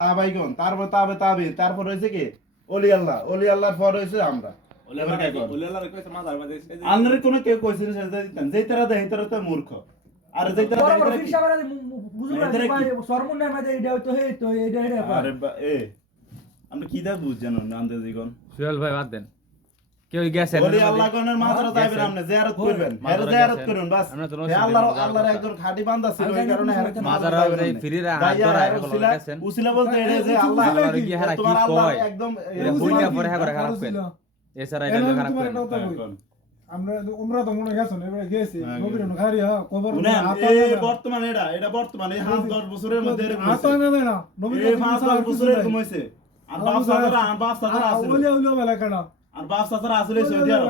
তাবাইগণ তারপর তাবে তাবে তারপর হয়েছে কি ওলি আল্লাহ, ওলি আল্লাহর পর হয়েছে আমরা। আল্লাহর কোনো কেউ কইছে না সেটা দিতেন, যেই তারা দেয় তারা তো মূর্খ। আর যেই তারা দেয় তারা কি সরমুন্ডার মধ্যে এটা তো হে তো এটা আরে এ আমরা কি দা বুঝ জানো না আন্দাজ দিগন সুহেল ভাই বাদ দেন। কেউ গেছেন ওলি আল্লাহ কোনের মাত্রা যাবেন আপনি জিয়ারত করবেন, এর জিয়ারত করুন বাস। হে আল্লাহর একজন খাঁটি বান্দা ছিল এই কারণে মাজারা এই ফিরিরা আদরা এগুলো গেছেন উসিলা বলতে এটা যে আল্লাহ কি হারা কি তোমার আল্লাহ কয় একদম বুইয়া পরে হ্যাঁ করে খারাপ করেন এছাড়া এটা খারাপ করেন। আমরা উমরা তো মনে গেছেন এবারে গেছি নবীর খারি হ্যাঁ কবর বর্তমানে এটা বর্তমানে 5-10 বছরের মধ্যে এরকম আতা না না নবীর 5-10 বছর এরকম হইছে। আর বাপ সাদরা আছে ওলিয়া ওলিয়া বেলা কেন আর বাপ সাদরা আছে সৌদি আরব।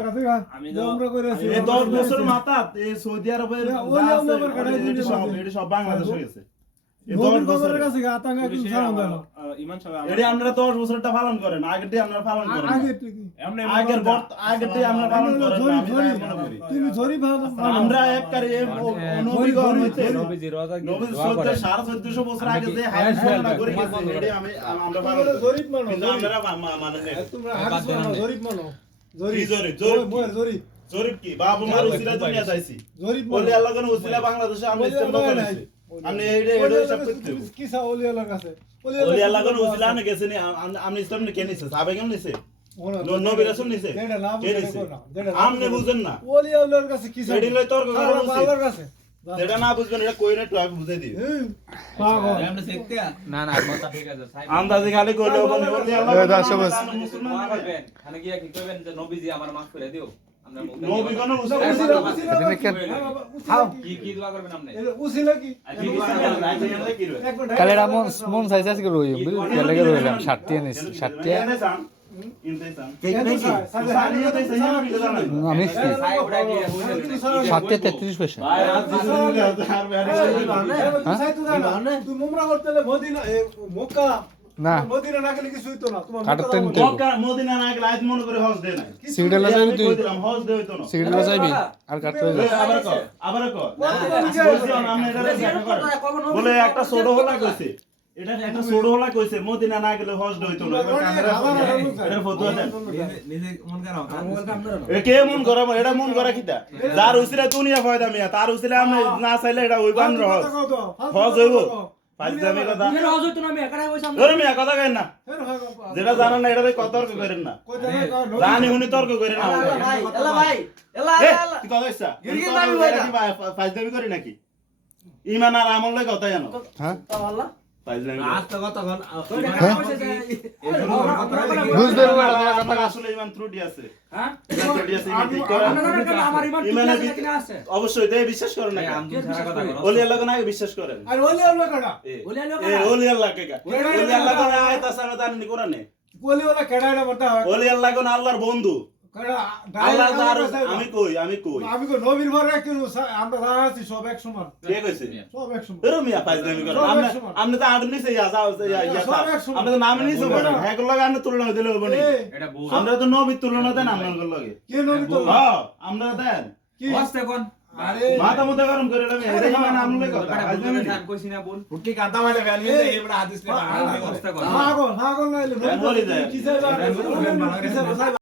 আমি আমরা কইরাছি এই 10 বছর মাথা এই সৌদি আরবের ওলিয়া ওলিয়া বেলা কাটাই দিন এটা সব বাংলাদেশ হয়ে গেছে। এই নবীর 10 বছরের কবরের কাছে আতাঙ্গা কি ছাড়ান দেন ইমান সাহেব এডি আমরা 10 বছরটা পালন করেন, আগেরটি আমরা পালন করেন আগে কি আগেরটি আমরা পালন করেন না, আমি তাই মনে করি। তুমি জরি ভালো আমরা এক কারি নবীগণ হইতে নবীজি রোজা নবী দোয়া করেন 1450 বছর আগে যে হায়াত না করে গেছে এডি আমরা পালন করি। জরিপ মানো কিন্তু আমরা মানে না তোমরা হাদিস মানো জরিপ মানো কি জরিপ জরিপ জরিপ জরিপ কি বাবু মার উসিলা দুনিয়া যাইছি জরিপ বলে আল্লাহ কোন উসিলা বাংলাদেশে আমরা ইস্তেমা করেছি। আমি এইটা সব করতে কি সা ওলিয়ার কাছে বলে আল্লাহ কোন উসিলা না গেছে নি আমি ইসলাম নে কেন নিছে সাহাবে কেন নিছে নবী রাসূল নিছে যেটা লাভ যেটা আমনে বুঝেন না ওলিয়ার কাছে কি সা এডি লই তর্ক করা আল্লাহর কাছে যেটা না বুঝবেন এটা কই না একটু আগে বুঝাই দিই পাগল না না কথা ঠিক আছে আন্দাজে খালি কইলে বলে আল্লাহ মুসলমান করবেন খানে গিয়া কি কইবেন যে নবীজি আমার maaf করে দিও আমরা নবী কোন উসিলা কি কি দোয়া করবেন আপনি উসিলা কি কালেরা মন চাইছে আজকে রই বিল কেলেগে রইলাম 60 টি নিছি 60 টি আমি 7.33 পয়সা তুই মুমরা করতে মদিনা মক্কা না মদিনা না গেলে কিছু হইতো না তোমার কাটতে নিতে মক্কা মদিনা না গেলে আজ মনে করে হজ দেয় না সিগড়ালা যাবি তুই দিলাম হজ দেই তো না সিগড়ালা যাবি আর কাটতে যাবি আবার কর বলে একটা ছোট হলা কইছে এটা একটা ছোট হলা কইছে মদিনা না গেলে হজ হইতো না এটা ফতোয়া দেন নিজে মন করাও এ কে মন করা এটা মন করা কিটা যার উসিলা দুনিয়া ফায়দা মিয়া তার উসিলা আমরা না চাইলে এটা ওই বান হজ হজ হইব ফাজদামি কথা তুমি রোজ হইতো না আমি একাই কইছাম ধরে মিয়া কথা কইেন না যেটা জানেন না এটা কত তর্ক করেন না জানি উনি তর্ক করেন না ভাই এলা কি কথা হইছা ফাজদামি করি নাকি ঈমান আর আমল লাগে কথা জানো হ্যাঁ আল্লাহ ফাজদামি আজ তো কতক্ষণ বুঝবে না আমার আসলে ঈমান ত্রুটি আছে হ্যাঁ ত্রুটি আছে ঈমান ঠিক করেন আমার ইমান ঈমান ঠিক আছে অবশ্যই তাই বিশ্বাস করেন না আমদুল ছাড়া কথা বলো ওলি আল্লাহ না বিশ্বাস করেন আর ওলিয়া কাটা ওলি আল্লাহ ওলি আল্লাহ কে ওলি আল্লাহ কোন আয়াত আছে না জানেন কোরআনে ওলিয়া কেডাটা বটা ওলি আল্লাহ কোন আল্লাহর বন্ধু কেডা আল্লাহ তার আমি কই আমি কো নবীর ঘরে কেন আমরা যারা আছি সব এক সমান কে কইছে সব এক সমান এরো মিয়া ফাজদামি করে আপনি তো আদম নিছে ইয়া যাও আমরা তো নাম নিছে বড় হ্যাঁ গুলো গান তুলনা দিলে হবে না এটা ভুল আমরা তো নবী তুলনা দেন আপনাদের লগে কে নবী তো হ্যাঁ আমরা দেন কি বসতে কোন আরে মাথা মুতে গরম করে আমি এটা মানে আমলে কথা ফাজদামি খান কইছি না বল উঠি কাঁদা মাঝে ফেলবি এবারে হাদিস লে বসতে কোন পাগল নাইলে বলি দেয় কি চাইবা